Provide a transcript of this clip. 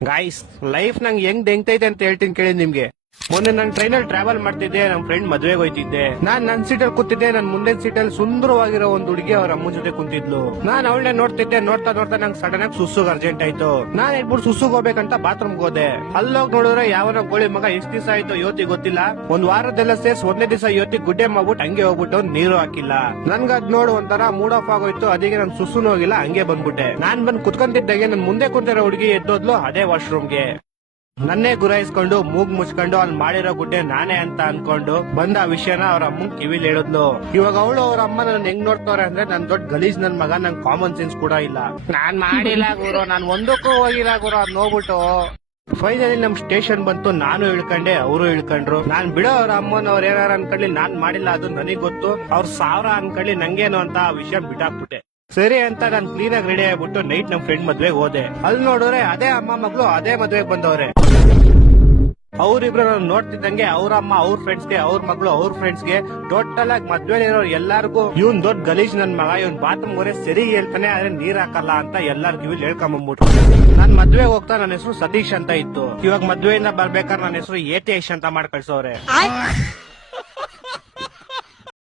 Guys, life ನಂಗೆ ಹೆಂಗ್ ಹೆಂಗ್ತೈತೆ ಅಂತ ಹೇಳ್ತೀನಿ ಕೇಳಿ ನಿಮ್ಗೆ. ಮೊನ್ನೆ ನಾನು ಟ್ರೈನಲ್ಲಿ ಟ್ರಾವೆಲ್ ಮಾಡ್ತಿದ್ದೆ, ನಮ್ ಫ್ರೆಂಡ್ ಮದ್ವೆಗೆ ಹೋಯ್ತಿದ್ದೆ. ನಾನ್ ನನ್ ಸೀಟಲ್ಲಿ ಕೂತಿದ್ದೆ. ನನ್ ಮುಂದೆ ಸೀಟಲ್ಲಿ ಸುಂದರವಾಗಿರೋ ಒಂದು ಹುಡುಗಿ ಅವ್ರ ಅಮ್ಮನ ಜೊತೆ ಕುಂತಿದ್ಲು. ನಾನ್ ಅವಳನ್ನ ನೋಡ್ತಿದ್ದೆ. ನೋಡ್ತಾ ನೋಡ್ತಾ ನಂಗೆ ಸಡನ್ ಆಗಿ ಸುಸುಗ್ ಅರ್ಜೆಂಟ್ ಆಯ್ತು. ನಾನ್ ಹೇಳ್ಬಿಟ್ಟು ಸುಸುಗ್ ಹೋಗ್ಬೇಕಂತ ಬಾತ್ರೂಮ್ ಹೋದೆ. ಅಲ್ಲೋಗ್ ನೋಡಿದ್ರೆ ಯಾವನ ಗೋಳಿ ಮಗ ಎಷ್ಟ್ ದಿವಸ ಆಯ್ತು ಯೋತಿ ಗೊತ್ತಿಲ್ಲ, ಒಂದ್ ವಾರದೆಲ್ಲ ಸೇರ್ಸ್ ಒಂದೇ ದಿವಸ ಯೋತಿ ಗುಡ್ಡೆ ಮಾಡ್ಬಿಟ್ಟು ಹಂಗೆ ಹೋಗ್ಬಿಟ್ಟು ನೀರು ಹಾಕಿಲ್ಲ. ನನ್ಗ ಅದ್ ನೋಡು ಒಂಥರ ಮೂಡ್ ಆಫ್ ಆಗೋಯ್ತು. ಅದಕ್ಕೆ ನನ್ ಸುಸುನು ಹೋಗಿಲ್ಲ, ಹಂಗೆ ಬಂದ್ಬಿಟ್ಟೆ. ನಾನ್ ಬಂದ್ ಕುತ್ಕೊಂತಿದ್ದಾಗೆ ನನ್ ಮುಂದೆ ಕುಂತಿರೋ ಹುಡುಗಿ ಎದ್ದೋದ್ಲು ಅದೇ ವಾಶ್ರೂಮ್ಗೆ. ನನ್ನೇ ಗುರಾಯಿಸ್ಕೊಂಡು ಮೂಗ್ ಮುಚ್ಕೊಂಡು ಅಲ್ಲಿ ಮಾಡಿರೋ ಗುಡ್ಡೆ ನಾನೇ ಅಂತ ಅನ್ಕೊಂಡು ಬಂದ ಆ ವಿಷಯನ ಅವ್ರ ಅಮ್ಮಂಗ್ ಕಿವಿಲ್ ಹೇಳಿದ್ಲು. ಇವಾಗ ಅವಳು ಅವ್ರ ಅಮ್ಮ ನನ್ ಹೆಂಗ್ ನೋಡ್ತವ್ರೆ ಅಂದ್ರೆ ನನ್ ದೊಡ್ಡ ಗಲೀಜ್ ನನ್ ಮಗ, ನಂಗ್ ಕಾಮನ್ ಸೆನ್ಸ್ ಕೂಡ ಇಲ್ಲ. ನಾನ್ ಮಾಡಿಲ್ಲ ಗುರು, ನಾನ್ ಒಂದಕ್ಕೂ ಹೋಗಿಲ್ಲ ಗುರು ಅದ್ ನೋಡ್ಬಿಟ್ಟು. ಫೈನಲಿ ನಮ್ ಸ್ಟೇಷನ್ ಬಂತು. ನಾನು ಇಳ್ಕೊಂಡೆ, ಅವರು ಇಳ್ಕೊಂಡ್ರು. ನಾನ್ ಬಿಡೋ ಅವ್ರ ಅಮ್ಮನ ಅವ್ರ ಏನಾರ ಅನ್ಕೊಳ್ಳಿ, ನಾನ್ ಮಾಡಿಲ್ಲ ಅದು ನನಗ್ ಗೊತ್ತು. ಅವ್ರ ಸಾವಿರ ಅನ್ಕೊಳ್ಳಿ, ನಂಗೇನು ಅಂತ ಆ ವಿಷಯ ಬಿಟ್ಟಾಕ್ಬಿಟ್ಟೆ. ಸರಿ ಅಂತ ನಾನ್ ಕ್ಲೀನ್ ಆಗಿ ರೆಡಿ ಆಗ್ಬಿಟ್ಟು ನೈಟ್ ನಮ್ ಫ್ರೆಂಡ್ ಮದ್ವೆಗೆ ಹೋದೆ. ಅಲ್ಲಿ ನೋಡಿದ್ರೆ ಅದೇ ಅಮ್ಮ ಮಗಳು ಅದೇ ಮದ್ವೆಗೆ ಬಂದವ್ರೆ. ಅವ್ರಿಬ್ರು ನಾನು ನೋಡ್ತಿದ್ದಂಗೆ ಅವ್ರ ಅಮ್ಮ ಅವ್ರ ಫ್ರೆಂಡ್ಸ್ಗೆ, ಅವ್ರ ಮಗಳು ಅವ್ರ ಫ್ರೆಂಡ್ಸ್ಗೆ, ಟೋಟಲ್ ಆಗಿ ಮದ್ವೆಲಿರೋ ಎಲ್ಲಾರ್ಗು ಇವ್ನ್ ದೊಡ್ಡ ಗಲೀಜ್ ನನ್ ಮಗ, ಇವ್ನ್ ಬಾತ್ರೂಮ್ ಹೋರೆ ಸರಿ ಹೇಳ್ತಾನೆ ಆದ್ರೆ ನೀರ್ ಹಾಕಲ್ಲ ಅಂತ ಎಲ್ಲಾರ್ ಕಿವಿಲ್ ಹೇಳ್ಕೊಂಬಂದ್ಬಿಟ್ರು. ನಾನ್ ಮದ್ವೆಗೆ ಹೋಗ್ತಾ ನನ್ನ ಹೆಸರು ಸತೀಶ್ ಅಂತ ಇತ್ತು. ಇವಾಗ ಮದ್ವೆಯಿಂದ ಬರ್ಬೇಕಾದ್ರೆ ನನ್ನ ಹೆಸರು ಏತೇಶ್ ಅಂತ ಮಾಡಿ ಕಳ್ಸೋರೆ.